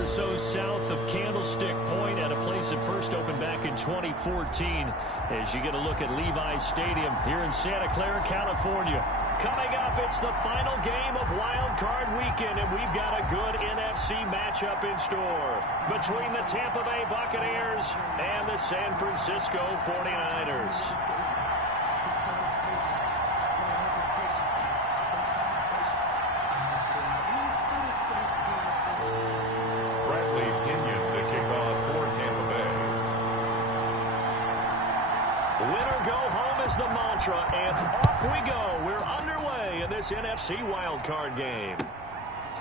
or so south of Candlestick Point at a place that first opened back in 2014 as you get a look at Levi's Stadium here in Santa Clara, California. Coming up, it's the final game of Wild Card Weekend, and we've got a good NFC matchup in store between the Tampa Bay Buccaneers and the San Francisco 49ers. The mantra, and off we go. We're underway in this NFC wildcard game.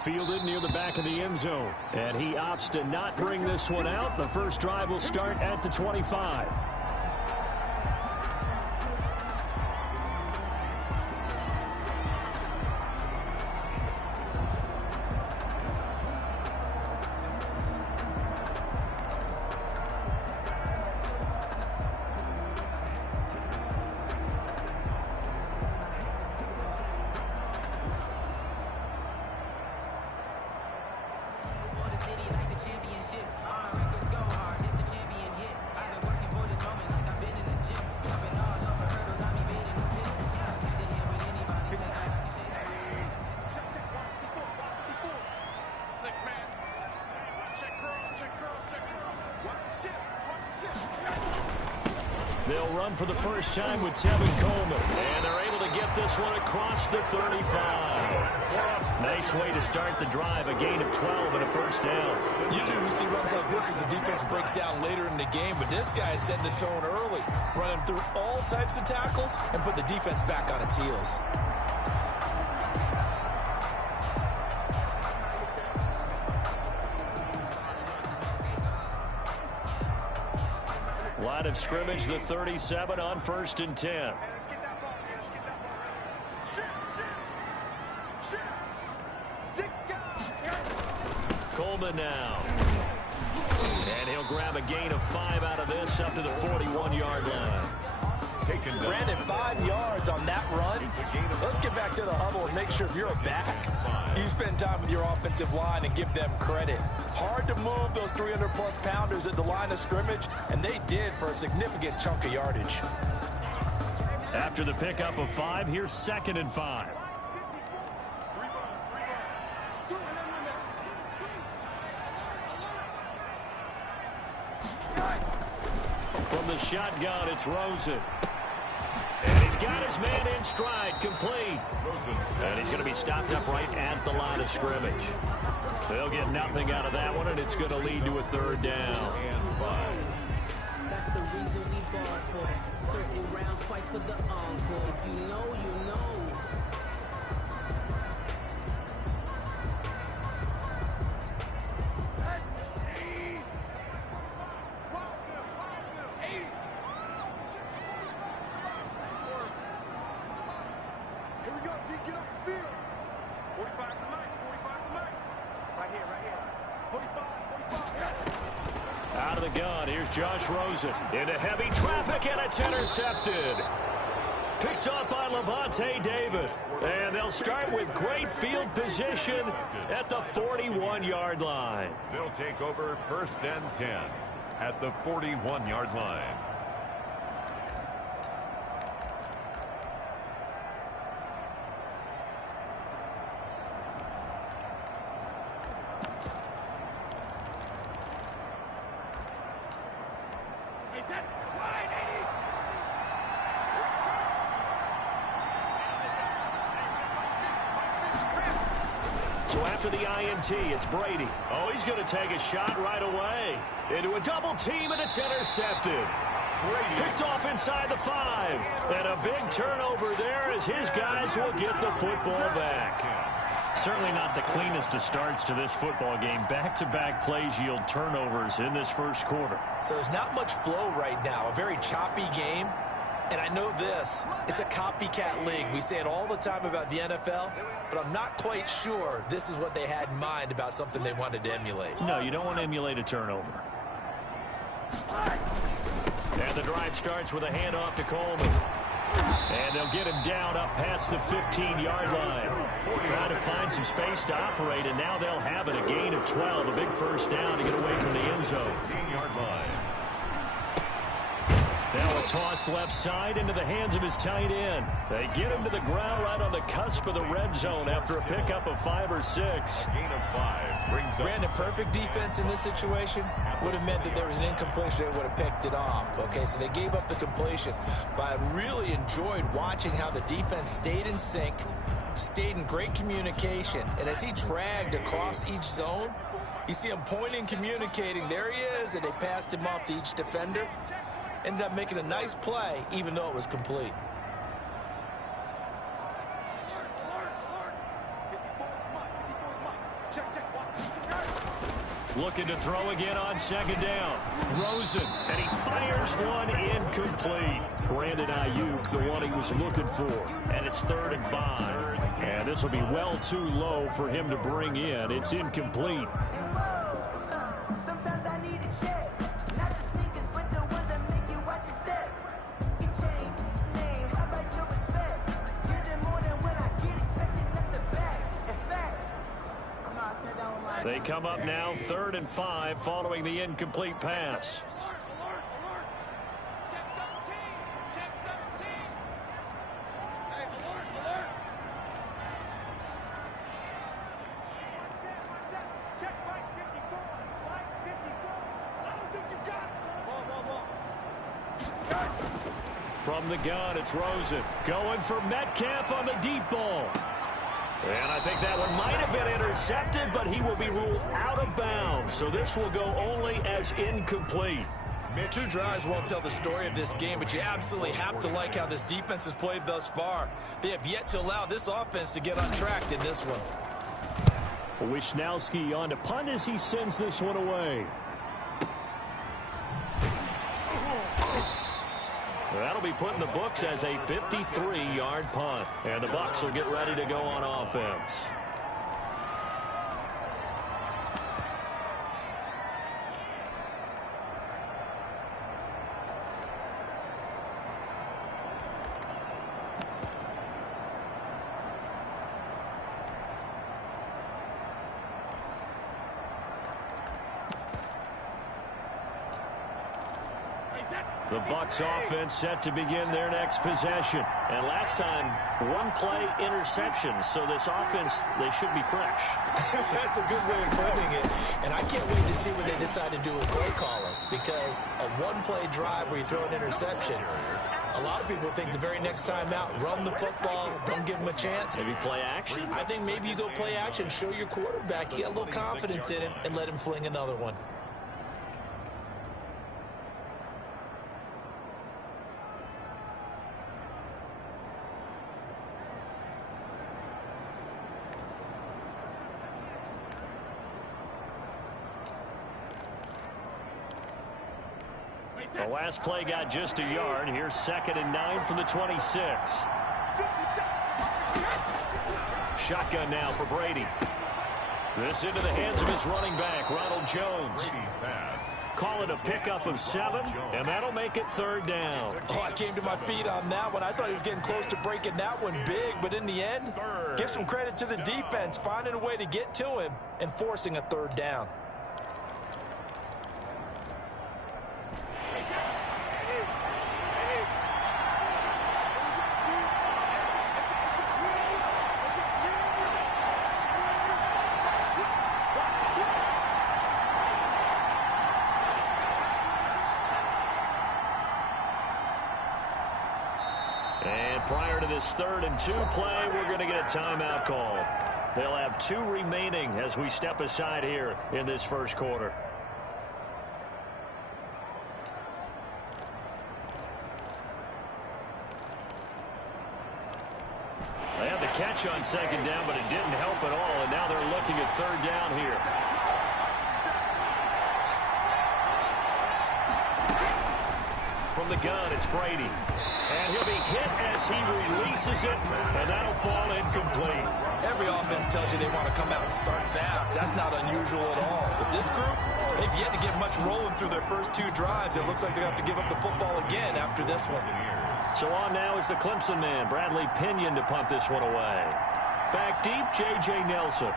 Fielded near the back of the end zone, and he opts to not bring this one out. The first drive will start at the 25. They'll run for the first time with Tevin Coleman, and they're able to get this one across the 35. Nice way to start the drive, a gain of 12 and a first down. Usually we see runs like this as the defense breaks down later in the game, but this guy is setting the tone early, running through all types of tackles and put the defense back on its heels. Line of scrimmage, the 37 on 1st and 10. Coleman now. And he'll grab a gain of 5 out of this up to the 41-yard line. Brandon, 5 yards on that run. Let's get back to the huddle and make sure if you're a back, you spend time with your offensive line and give them credit. Hard to move those 300-plus pounders at the line of scrimmage, and they did for a significant chunk of yardage. After the pickup of 5, here's 2nd and 5. From the shotgun, it's Rosen. And he's got his man in stride, complete. And he's going to be stopped up right at the line of scrimmage. They'll get nothing out of that one, and it's going to lead to a 3rd down. That's the reason we bought for it. Circle round twice for the encore. If you know, you know. Out of the gun, here's Josh Rosen. Into heavy traffic, and it's intercepted. Picked up by Levante David. And they'll start with great field position at the 41-yard line. They'll take over 1st and 10 at the 41-yard line. So after the INT, it's Brady. Oh, he's going to take a shot right away. Into a double team, and it's intercepted. Picked off inside the 5. And a big turnover there as his guys will get the football back. Certainly not the cleanest of starts to this football game. Back-to-back plays yield turnovers in this first quarter. So there's not much flow right now. A very choppy game. And I know this, it's a copycat league. We say it all the time about the NFL, but I'm not quite sure this is what they had in mind about something they wanted to emulate. No, you don't want to emulate a turnover. And the drive starts with a handoff to Coleman. And they'll get him down up past the 15-yard line. Trying to find some space to operate, and now they'll have it. A gain of 12, a big first down to get away from the end zone. 15-yard line. Now a toss left side into the hands of his tight end. They get him to the ground right on the cusp of the red zone after a pickup of 5 or 6. Gain of 5 brings up. Brandon, perfect defense in this situation would have meant that there was an incompletion. They would have picked it off. Okay, so they gave up the completion. But I really enjoyed watching how the defense stayed in sync, stayed in great communication. And as he dragged across each zone, you see him pointing, communicating. There he is, and they passed him off to each defender. Ended up making a nice play, even though it was complete. Looking to throw again on second down. Rosen, and he fires one incomplete. Brandon Ayuk, the one he was looking for. And it's 3rd and 5. And this will be well too low for him to bring in. It's incomplete. Sometimes I need a check. Not the sneakers, but the ones that make you watch your step. Get change, name, how about your respect? Get it more than when I get expected at the back. In fact, I'm not sitting down with my... They come up now 3rd and 5 following the incomplete pass. Alert, alert. Check 13. Check 13. Hey, alert, alert. One set. Check Mike 54. Mike 54. I don't think you got it, son. Ball. From the gun, it's Rosen. Going for Metcalf on the deep ball. And I think that one might have been intercepted, but he will be ruled out of bounds. So this will go only as incomplete. 2 drives won't tell the story of this game, but you absolutely have to like how this defense has played thus far. They have yet to allow this offense to get on track in this one. Wisnowski on to punt as he sends this one away. That'll be put in the books as a 53-yard punt. And the Bucs will get ready to go on offense. The Bucs offense set to begin their next possession. And last time, 1-play interception. So this offense, they should be fresh. That's a good way of putting it. And I can't wait to see what they decide to do with play calling. Because a 1-play drive where you throw an interception, a lot of people think the very next time out, run the football, don't give them a chance. Maybe play action? I think maybe you go play action, show your quarterback you got a little confidence in him, and let him fling another one. The last play got just a yard. Here's 2nd and 9 from the 26. Shotgun now for Brady. This into the hands of his running back, Ronald Jones. Call it a pickup of 7, and that'll make it 3rd down. Oh, I came to my feet on that one. I thought he was getting close to breaking that one big, but in the end, give some credit to the defense, finding a way to get to him and forcing a 3rd down. And prior to this 3rd and 2 play, we're going to get a timeout call. They'll have 2 remaining as we step aside here in this first quarter. They had the catch on 2nd down, but it didn't help at all, and now they're looking at 3rd down here. From the gun, it's Brady. And he'll be hit as he releases it, and that'll fall incomplete. Every offense tells you they want to come out and start fast. That's not unusual at all. But this group, they've yet to get much rolling through their first 2 drives. It looks like they have to give up the football again after this one. So on now is the Clemson man, Bradley Pinion, to punt this one away. Back deep, J.J. Nelson.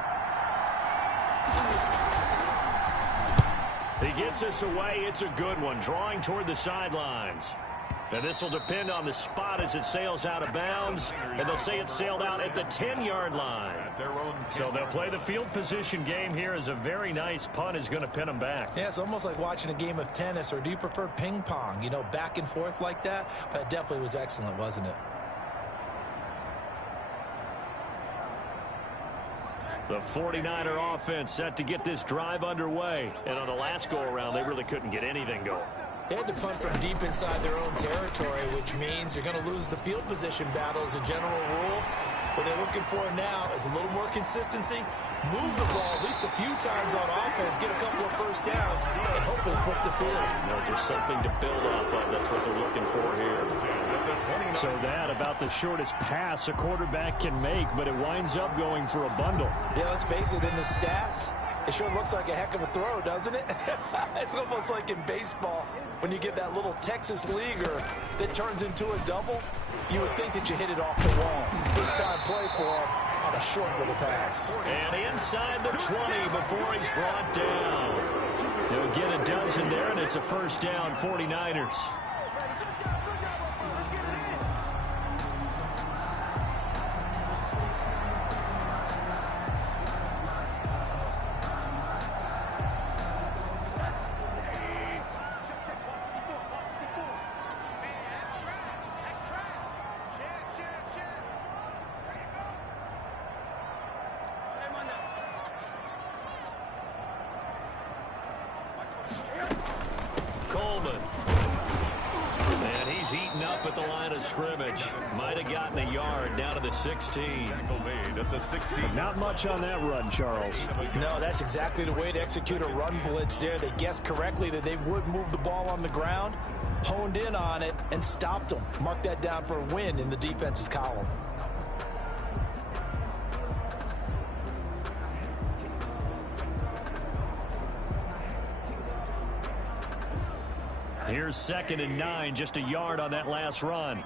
He gets us away. It's a good one, drawing toward the sidelines. And this will depend on the spot as it sails out of bounds. And they'll say it sailed out at the 10-yard line. So they'll play the field position game here as a very nice punt is going to pin them back. Yeah, it's almost like watching a game of tennis, or do you prefer ping pong? You know, back and forth like that? But it definitely was excellent, wasn't it? The 49er offense set to get this drive underway. And on the last go-around, they really couldn't get anything going. They had to punt from deep inside their own territory, which means you're going to lose the field position battle as a general rule. What they're looking for now is a little more consistency, move the ball at least a few times on offense, get a couple of first downs, and hopefully flip the field. You know, just something to build off of. That's what they're looking for here. So that about the shortest pass a quarterback can make, but it winds up going for a bundle. Yeah, let's face it, in the stats, it sure looks like a heck of a throw, doesn't it? It's almost like in baseball when you get that little Texas leaguer that turns into a double. You would think that you hit it off the wall. Big time play for him on a short little pass. And inside the 20 before he's brought down. He'll get a dozen there, and it's a first down, 49ers. Scrimmage. Might have gotten a yard down to the 16. Made at the 16. Not much on that run, Charles. No, that's exactly the way to execute a run blitz there. They guessed correctly that they would move the ball on the ground, honed in on it, and stopped them. Mark that down for a win in the defense's column. Here's 2nd and 9, just a yard on that last run.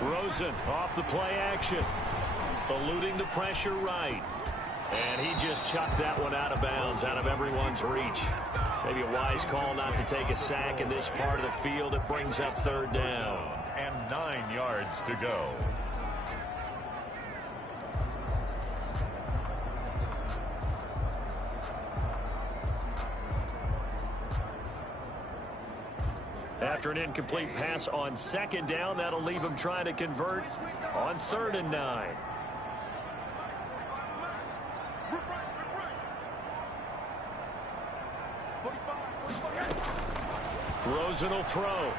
Rosen off the play action, eluding the pressure right. And he just chucked that one out of bounds, out of everyone's reach. Maybe a wise call not to take a sack in this part of the field. It brings up 3rd down. And 9 yards to go. After an incomplete pass on 2nd down, that'll leave him trying to convert on 3rd and 9. Rosen will throw.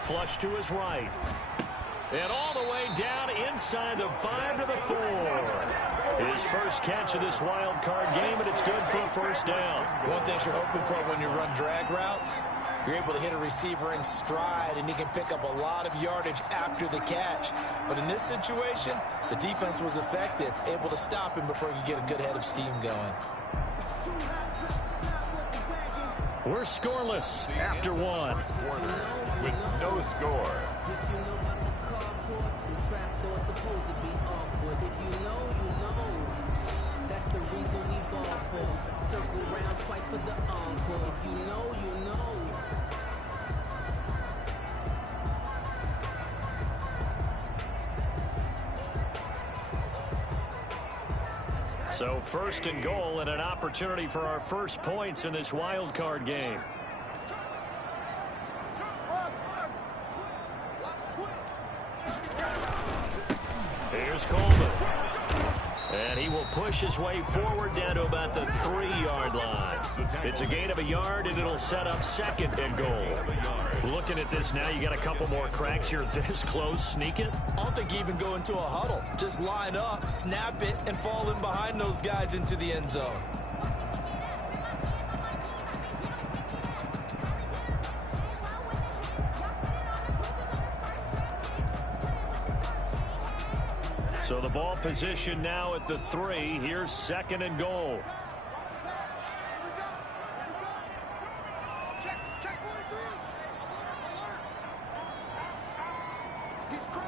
Flush to his right. And all the way down inside the 5 to the 4. His first catch of this wild card game, and it's good for a first down. One thing you're hoping for when you run drag routes, you're able to hit a receiver in stride, and he can pick up a lot of yardage after the catch. But in this situation, the defense was effective, able to stop him before he could get a good head of steam going. We're scoreless after 1. With no score. If you know about the carport, the trapdoor supposed to be awkward. If you know, you know. That's the reason we ball for. Circle round twice for the encore. If you know, you know. So 1st and goal, and an opportunity for our first points in this wild card game. Here's Coleman. And he will push his way forward down to about the 3-yard line. It's a gain of a yard, and it'll set up 2nd and goal. Looking at this now, you got a couple more cracks here this close. Sneak it. I don't think you even go into a huddle. Just line up, snap it, and fall in behind those guys into the end zone. So the ball position now at the 3. Here's 2nd and goal. Check 43. He's crazy.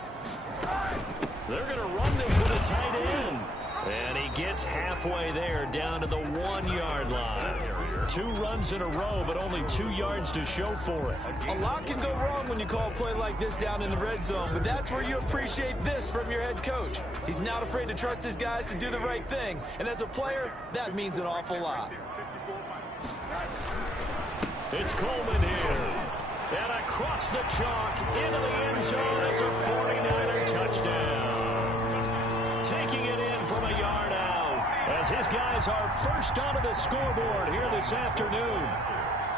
They're going to run this with a tight end. And he gets halfway there, down to the 1-yard line. 2 runs in a row, but only 2 yards to show for it. A lot can go wrong when you call a play like this down in the red zone, but that's where you appreciate this from your head coach. He's not afraid to trust his guys to do the right thing, and as a player, that means an awful lot. It's Coleman here. And across the chalk, into the end zone. It's a 49er touchdown. Taking it in from a yard out, as his guys are first onto the scoreboard here this afternoon.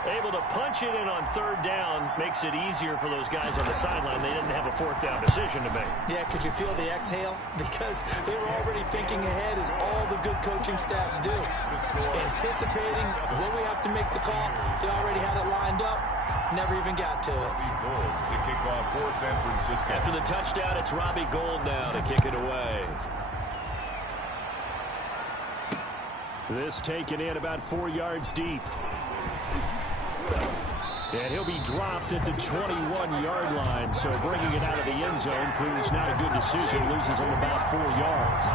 Able to punch it in on 3rd down makes it easier for those guys on the sideline. They didn't have a 4th down decision to make. Yeah, could you feel the exhale? Because they were already thinking ahead, as all the good coaching staffs do. Anticipating, will we have to make the call? They already had it lined up. Never even got to it. To kick off for San Francisco. After the touchdown, it's Robbie Gould now to kick it away. This taken in about 4 yards deep. And he'll be dropped at the 21-yard line. So bringing it out of the end zone proves not a good decision. Loses him about 4 yards.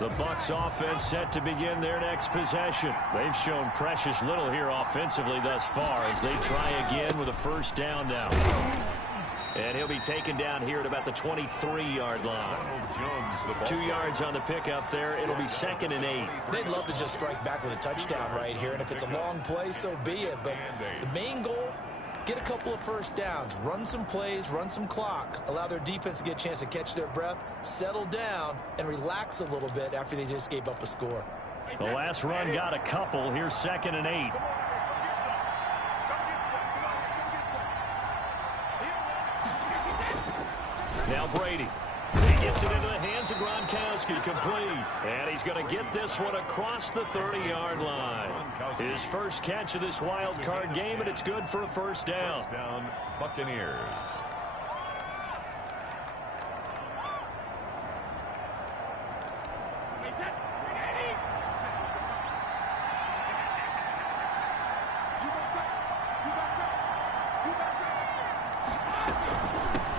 The Bucs offense set to begin their next possession. They've shown precious little here offensively thus far as they try again with a 1st down now. And he'll be taken down here at about the 23-yard line. 2 yards on the pickup there. It'll be 2nd and 8. They'd love to just strike back with a touchdown right here, and if it's a long play, so be it. But the main goal, get a couple of 1st downs, run some plays, run some clock, allow their defense to get a chance to catch their breath, settle down, and relax a little bit after they just gave up a score. The last run got a couple. Here's 2nd and 8. Now Brady. He gets it into the hands of Gronkowski, complete. And he's going to get this one across the 30-yard line. His first catch of this wild card game, and it's good for a 1st down. 1st down, Buccaneers.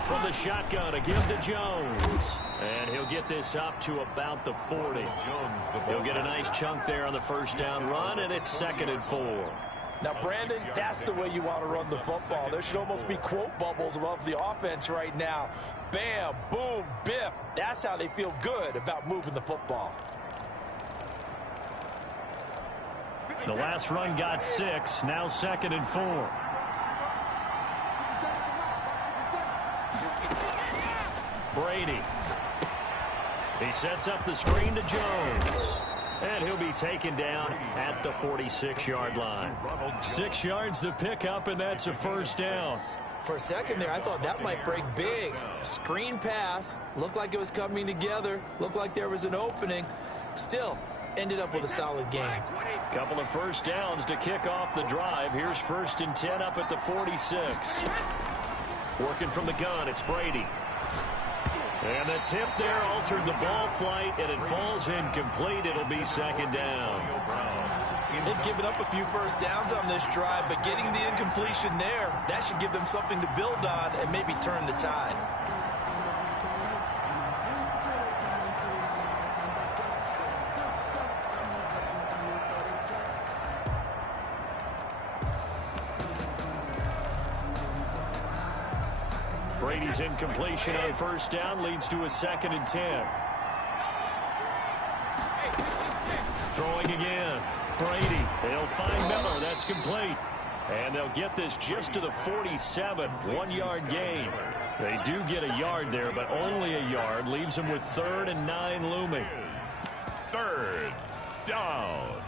From the shotgun, a give to Jones. And he'll get this up to about the 40. He'll get a nice chunk there on the 1st down run, and it's 2nd and 4. Now, Brandon, that's the way you want to run the football. There should almost be quote bubbles above the offense right now. Bam, boom, biff. That's how they feel good about moving the football. The last run got 6. Now 2nd and 4. Brady. He sets up the screen to Jones. And he'll be taken down at the 46-yard line. 6 yards to pick up, and that's a 1st down. For a second there, I thought that might break big. Screen pass. Looked like it was coming together. Looked like there was an opening. Still, ended up with a solid game. Couple of 1st downs to kick off the drive. Here's 1st and 10 up at the 46. Working from the gun, it's Brady. And the tip there altered the ball flight, and it falls incomplete. It'll be 2nd down. They've given up a few 1st downs on this drive, but getting the incompletion there, that should give them something to build on and maybe turn the tide. Brady's incompletion on 1st down leads to a 2nd and 10. Throwing again. Brady. They'll find Miller. That's complete. And they'll get this just to the 47. 1-yard gain. They do get a yard there, but only a yard. Leaves them with 3rd and 9 looming. 3rd down.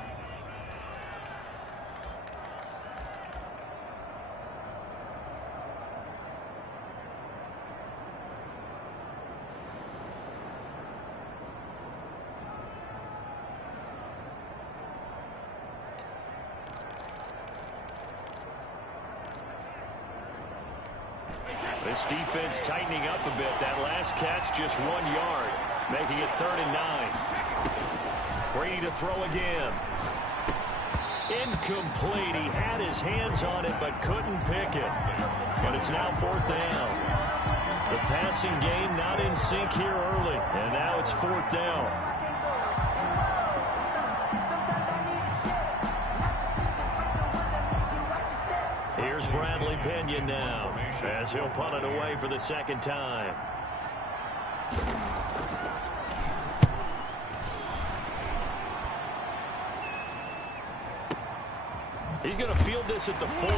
This defense tightening up a bit. That last catch just 1 yard, making it 3rd and 9. Brady to throw again. Incomplete. He had his hands on it but couldn't pick it. But it's now 4th down. The passing game not in sync here early. And now it's 4th down. Here's Bradley Pinion now as he'll punt it away for the 2nd time. He's going to field this at the 4.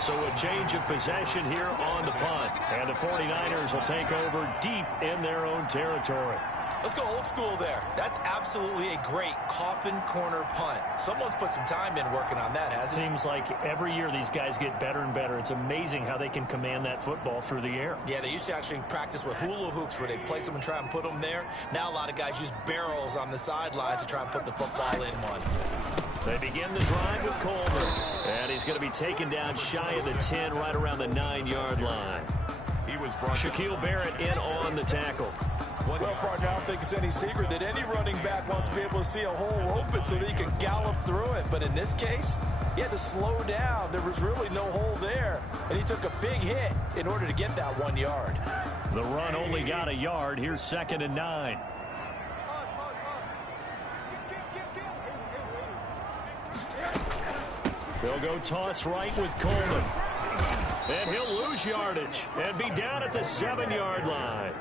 So a change of possession here on the punt. And the 49ers will take over deep in their own territory. Let's go old school there. That's absolutely a great coffin corner punt. Someone's put some time in working on that, hasn't it? Seems like every year these guys get better and better. It's amazing how they can command that football through the air. Yeah, they used to actually practice with hula hoops where they place them and try and put them there. Now a lot of guys use barrels on the sidelines to try and put the football in one. They begin the drive with Coleman. And he's going to be taken down shy of the 10, right around the 9-yard line. He was brought Shaquille Barrett in on the tackle. Well, partner, I don't think it's any secret that any running back wants to be able to see a hole open so that he can gallop through it. But in this case, he had to slow down. There was really no hole there. And he took a big hit in order to get that 1 yard. The run only got a yard. Here's 2nd and 9. They'll go toss right with Coleman. And he'll lose yardage and be down at the 7-yard line.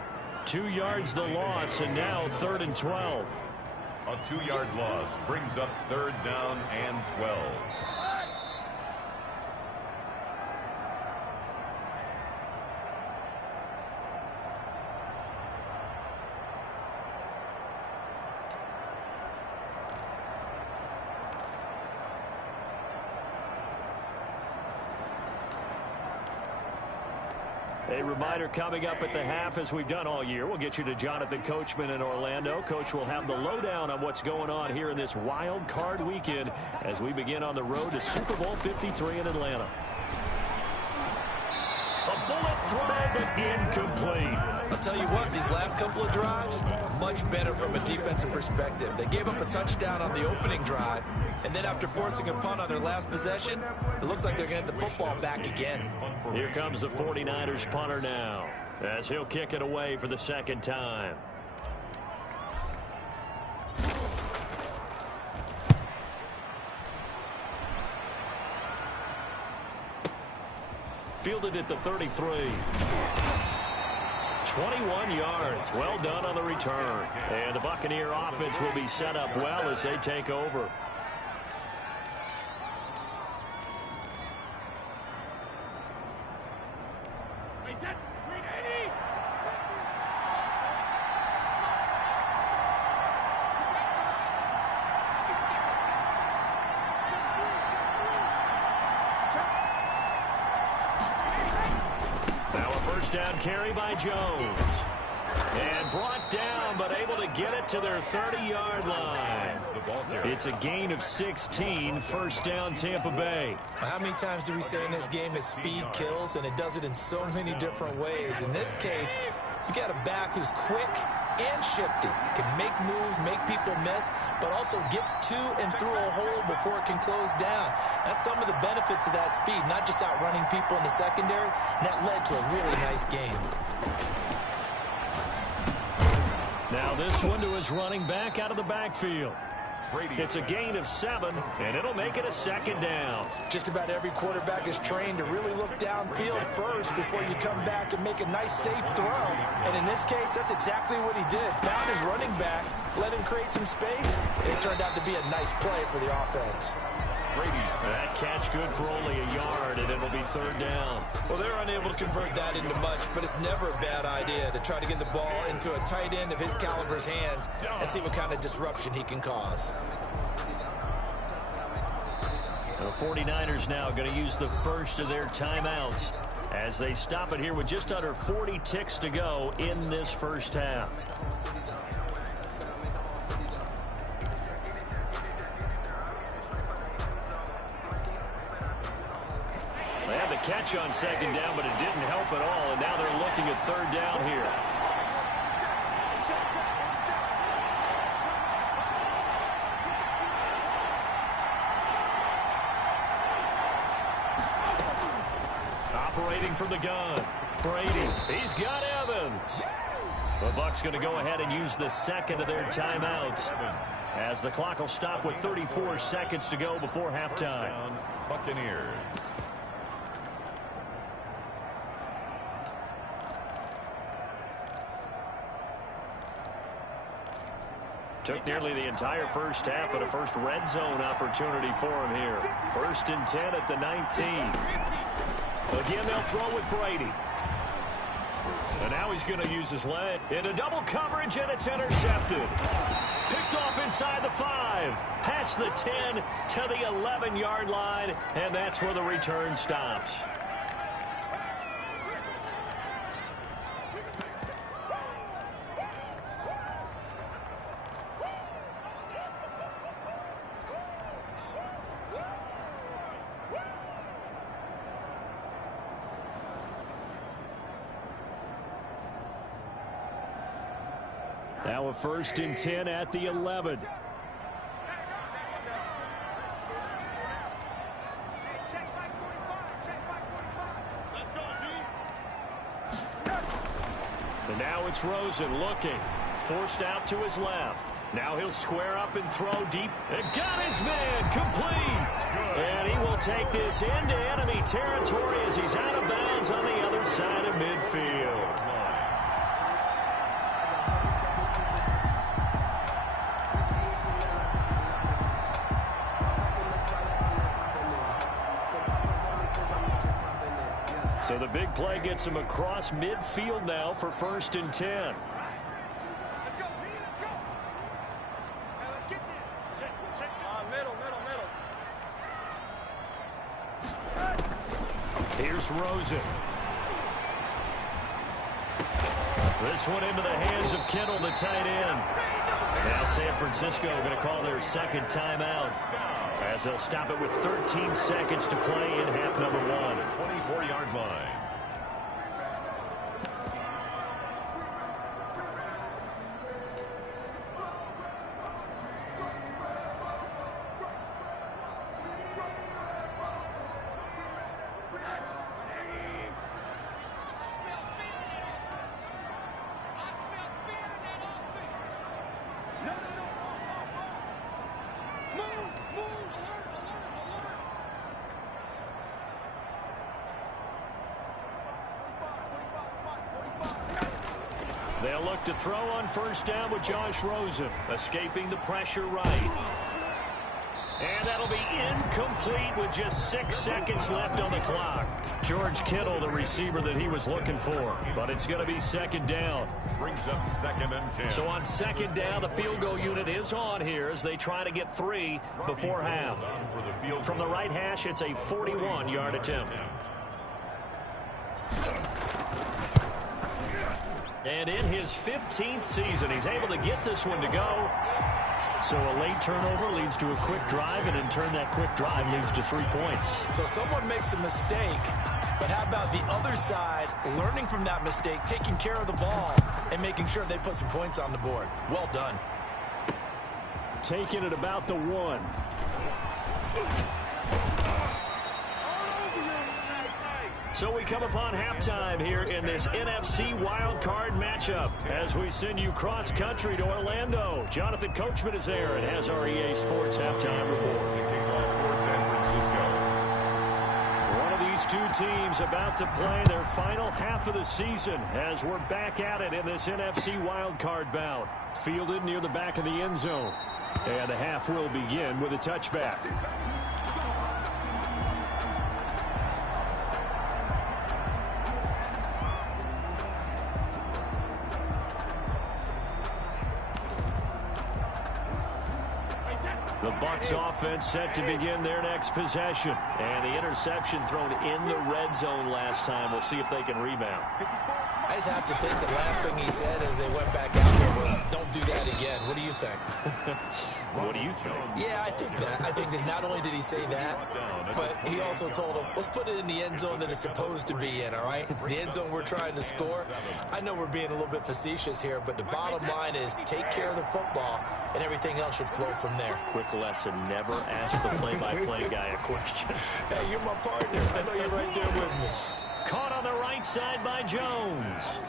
2 yards the loss, and now 3rd and 12. A 2-yard loss brings up 3rd down and 12. A reminder coming up at the half, as we've done all year. We'll get you to Jonathan Coachman in Orlando. Coach will have the lowdown on what's going on here in this wild card weekend as we begin on the road to Super Bowl 53 in Atlanta. A bullet throw, but incomplete. I'll tell you what, these last couple of drives, much better from a defensive perspective. They gave up a touchdown on the opening drive, and then after forcing a punt on their last possession, it looks like they're going to get the football back again. Here comes the 49ers punter now as he'll kick it away for the 2nd time. Fielded at the 33. 21 yards. Well done on the return. And the Buccaneer offense will be set up well as they take over. Down carry by Jones. And brought down, but able to get it to their 30-yard line. It's a gain of 16, 1st down Tampa Bay. How many times do we say in this game that speed kills, and it does it in so many different ways? In this case, you got a back who's quick and shifty, can make moves, make people miss, but also gets to and through a hole before it can close down. That's some of the benefits of that speed, not just outrunning people in the secondary, and that led to a really nice game. Now this one to his running back out of the backfield. It's a gain of 7, and it'll make it a 2nd down. Just about every quarterback is trained to really look downfield first before you come back and make a nice, safe throw. And in this case, that's exactly what he did. Found his running back, let him create some space, and it turned out to be a nice play for the offense. That catch good for only a yard, and it'll be 3rd down. Well, they're unable to convert that into much, but it's never a bad idea to try to get the ball into a tight end of his caliber's hands and see what kind of disruption he can cause. The 49ers now going to use the first of their timeouts as they stop it here with just under 40 ticks to go in this 1st half. They had the catch on second down, but it didn't help at all, and now they're looking at third down here. Operating from the gun, Brady. He's got Evans. The Bucs going to go ahead and use the second of their timeouts as the clock will stop with 34 seconds to go before halftime. Buccaneers. Took nearly the entire first half, but a first red zone opportunity for him here. 1st and 10 at the 19. Again, they'll throw with Brady. And now he's going to use his leg into double coverage, and it's intercepted. Picked off inside the 5. Past the 10 to the 11-yard line, and that's where the return stops. Now a 1st and 10 at the 11. And now it's Rosen looking. Forced out to his left. Now he'll square up and throw deep. And got his man complete. And he will take this into enemy territory as he's out of bounds on the other side of midfield. So the big play gets him across midfield now for 1st and 10. Let's go, Pete, let's go. Hey, let's get this. Check. Middle. Here's Rosen. This one into the hands of Kittle, the tight end. Now San Francisco going to call their second timeout as they'll stop it with 13 seconds to play in half number 1. 24-yard line. They'll look to throw on 1st down with Josh Rosen, escaping the pressure right. And that'll be incomplete with just 6 seconds left on the clock. George Kittle, the receiver that he was looking for. But it's going to be 2nd down. Brings up 2nd and 10. So on 2nd down, the field goal unit is on here as they try to get 3 before half. From the right hash, it's a 41-yard attempt. And in his 15th season, he's able to get this one to go. So a late turnover leads to a quick drive, and in turn, that quick drive leads to 3 points. So someone makes a mistake, but how about the other side learning from that mistake, taking care of the ball, and making sure they put some points on the board? Well done. Taking it about the 1. So we come upon halftime here in this NFC wildcard matchup as we send you cross-country to Orlando. Jonathan Coachman is there and has our EA Sports halftime report. One of these two teams about to play their final half of the season as we're back at it in this NFC wildcard bout. Fielded near the back of the end zone. And the half will begin with a touchback. The Bucs offense set to begin their next possession. And the interception thrown in the red zone last time. We'll see if they can rebound. I just have to take the last thing he said as they went back out there was, don't do that again. What do you think? What do you think? Yeah, I think that. I think that not only did he say that, but he also told him, let's put it in the end zone that it's supposed to be in, all right? The end zone we're trying to score. I know we're being a little bit facetious here, but the bottom line is take care of the football, and everything else should flow from there. Quick lesson, never ask the play-by-play guy a question. Hey, you're my partner. I know you're right there with me. Caught on the right side by Jones.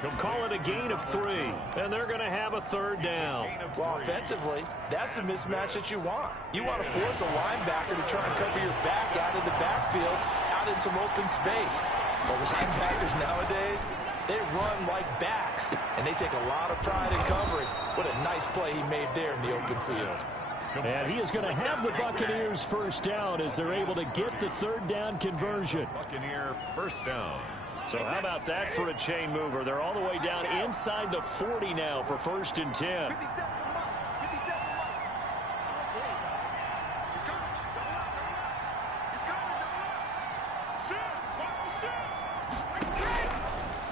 He'll call it a gain of 3, and they're going to have a third down. Well, offensively, that's the mismatch that you want. You want to force a linebacker to try and cover your back out of the backfield, out in some open space. But linebackers nowadays, they run like backs, and they take a lot of pride in covering. What a nice play he made there in the open field. And he is going to have the Buccaneers first down as they're able to get the third down conversion. Buccaneer first down. So how about that for a chain mover? They're all the way down inside the 40 now for 1st and 10.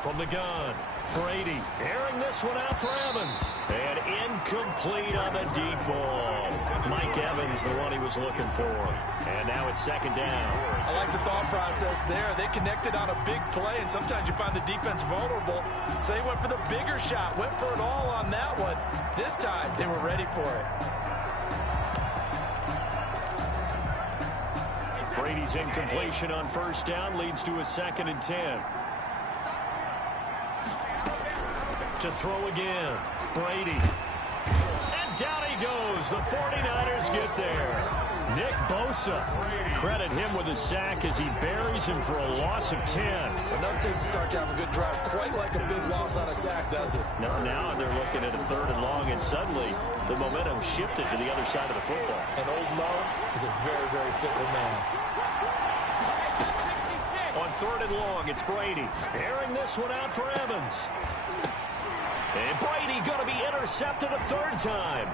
From the gun, Brady airing this one out for Evans. And incomplete on the deep ball. Mike Evans, the one he was looking for. And now it's 2nd down. I like the thought process there. They connected on a big play, and sometimes you find the defense vulnerable. So they went for the bigger shot, went for it all on that one. This time, they were ready for it. Brady's incompletion on 1st down leads to a 2nd and 10. To throw again, Brady. And down he goes. The 49ers get there. Nick Bosa. Credit him with a sack as he buries him for a loss of 10. Enough to start to have a good drive. Quite like a big loss on a sack, does it? No, now they're looking at a 3rd and long, and suddenly the momentum shifted to the other side of the football. And old Mo is a very, very fickle man. On 3rd and long, it's Brady. Airing this one out for Evans. And Brady going to be intercepted a 3rd time.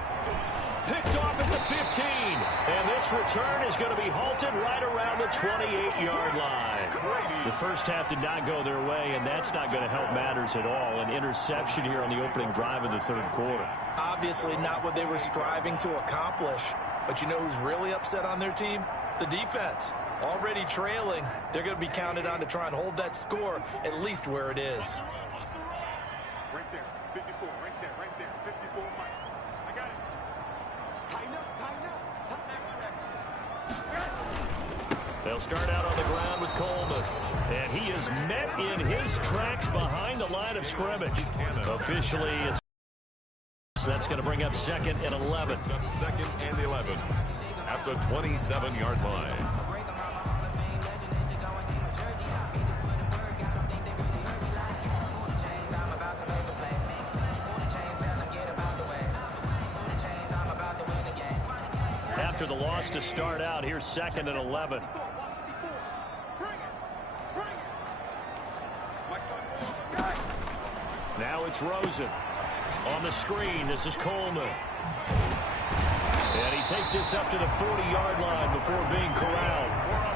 Picked off at the 15. And this return is going to be halted right around the 28-yard line. The first half did not go their way, and that's not going to help matters at all. An interception here on the opening drive of the 3rd quarter. Obviously not what they were striving to accomplish. But you know who's really upset on their team? The defense. Already trailing. They're going to be counted on to try and hold that score at least where it is. Right there, 54, right there, 54, Mike. I got it. Tighten up. They'll start out on the ground with Coleman. And he is met in his tracks behind the line of scrimmage. Officially, that's going to bring up 2nd and 11. 2nd and 11 at the 27-yard line. After the loss to start out, here's 2nd and 11. Now it's Rosen. On the screen, this is Coleman. And he takes this up to the 40-yard line before being corralled.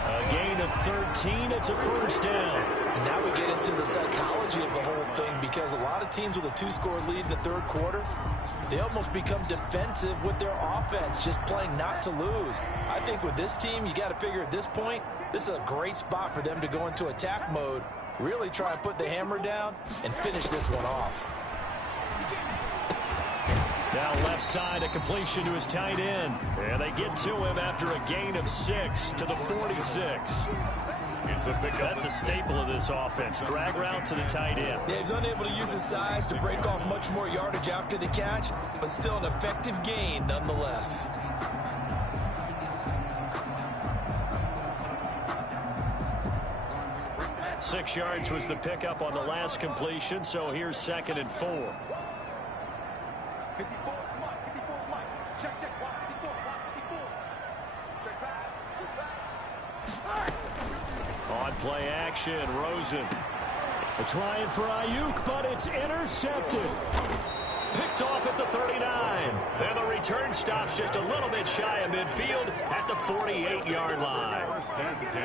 A gain of 13, it's a 1st down. And now we get into the psychology of the whole thing, because a lot of teams with a 2-score lead in the 3rd quarter, they almost become defensive with their offense, just playing not to lose. I think with this team, you got to figure at this point, this is a great spot for them to go into attack mode, really try and put the hammer down and finish this one off. Now left side, a completion to his tight end. And they get to him after a gain of 6 to the 46. That's a staple of this offense. Drag route to the tight end. Yeah, he's unable to use his size to break off much more yardage after the catch, but still an effective gain nonetheless. Six yards was the pickup on the last completion, so here's 2nd and 4. 54, Mike. 54, Mike. Check, 54, 54. Check pass. On play action, Rosen. A try for Ayuk, but it's intercepted. Picked off at the 39. And the return stops just a little bit shy of midfield at the 48-yard line.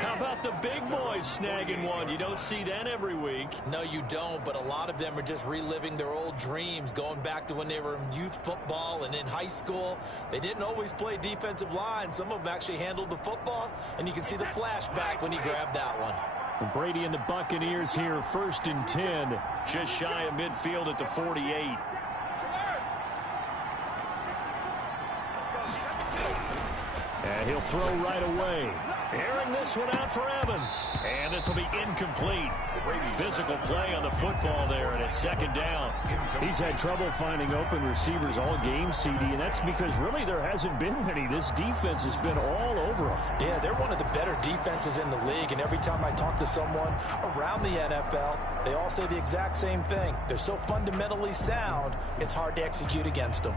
How about the big boys snagging one? You don't see that every week. No, you don't, but a lot of them are just reliving their old dreams, going back to when they were in youth football and in high school. They didn't always play defensive line. Some of them actually handled the football, and you can see the flashback when he grabbed that one. Brady and the Buccaneers here, 1st and 10, just shy of midfield at the 48. And he'll throw right away. Airing this one out for Evans. And this will be incomplete. Physical play on the football there, and it's 2nd down. He's had trouble finding open receivers all game, CD, and that's because really there hasn't been many. This defense has been all over them. Yeah, they're one of the better defenses in the league, and every time I talk to someone around the NFL, they all say the exact same thing. They're so fundamentally sound, it's hard to execute against them.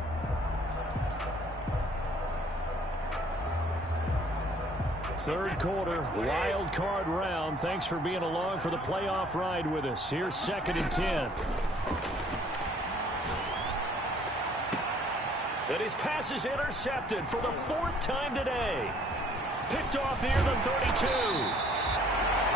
Third quarter, wild card round. Thanks for being along for the playoff ride with us. Here's 2nd and 10. And his pass is intercepted for the 4th time today. Picked off here the 32.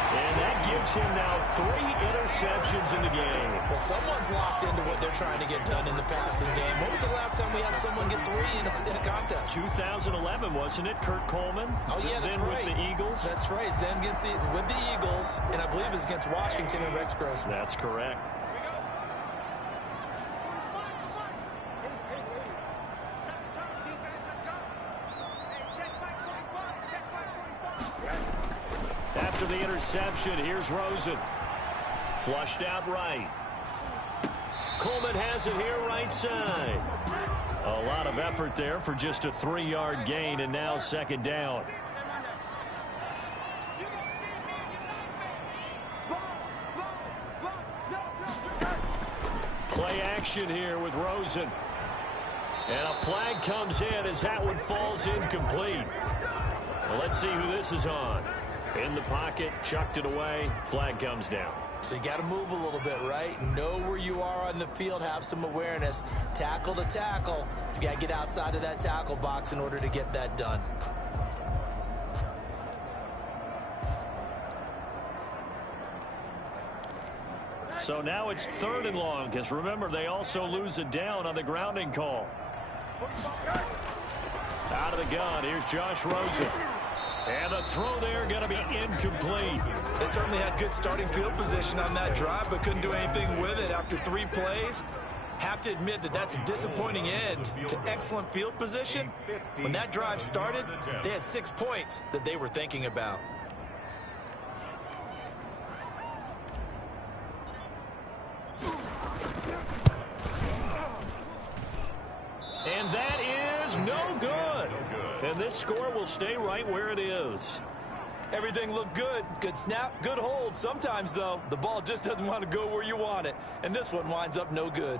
And that gives him now 3 interceptions in the game. Well, someone's locked into what they're trying to get done in the passing game. When was the last time we had someone get 3 in a contest? 2011, wasn't it? Kurt Coleman. Oh, yeah, that's right. With the Eagles. That's right. Then with the Eagles, and I believe it's against Washington and Rex Grossman. That's correct. After the interception, here's Rosen. Flushed out right. Coleman has it here right side. A lot of effort there for just a 3-yard gain, and now 2nd down. Play action here with Rosen. And a flag comes in as that one falls incomplete. Well, let's see who this is on. In the pocket, chucked it away, flag comes down. So you got to move a little bit, right? Know where you are on the field, have some awareness. Tackle to tackle. You got to get outside of that tackle box in order to get that done. So now it's 3rd and long, because remember, they also lose a down on the grounding call. Out of the gun, here's Josh Rosen. And the throw there going to be incomplete. They certainly had good starting field position on that drive, but couldn't do anything with it after 3 plays. Have to admit that that's a disappointing end to excellent field position. When that drive started, they had 6 points that they were thinking about. And that is no good. And this score will stay right where it is. Everything looked good. Good snap, good hold. Sometimes, though, the ball just doesn't want to go where you want it. And this one winds up no good.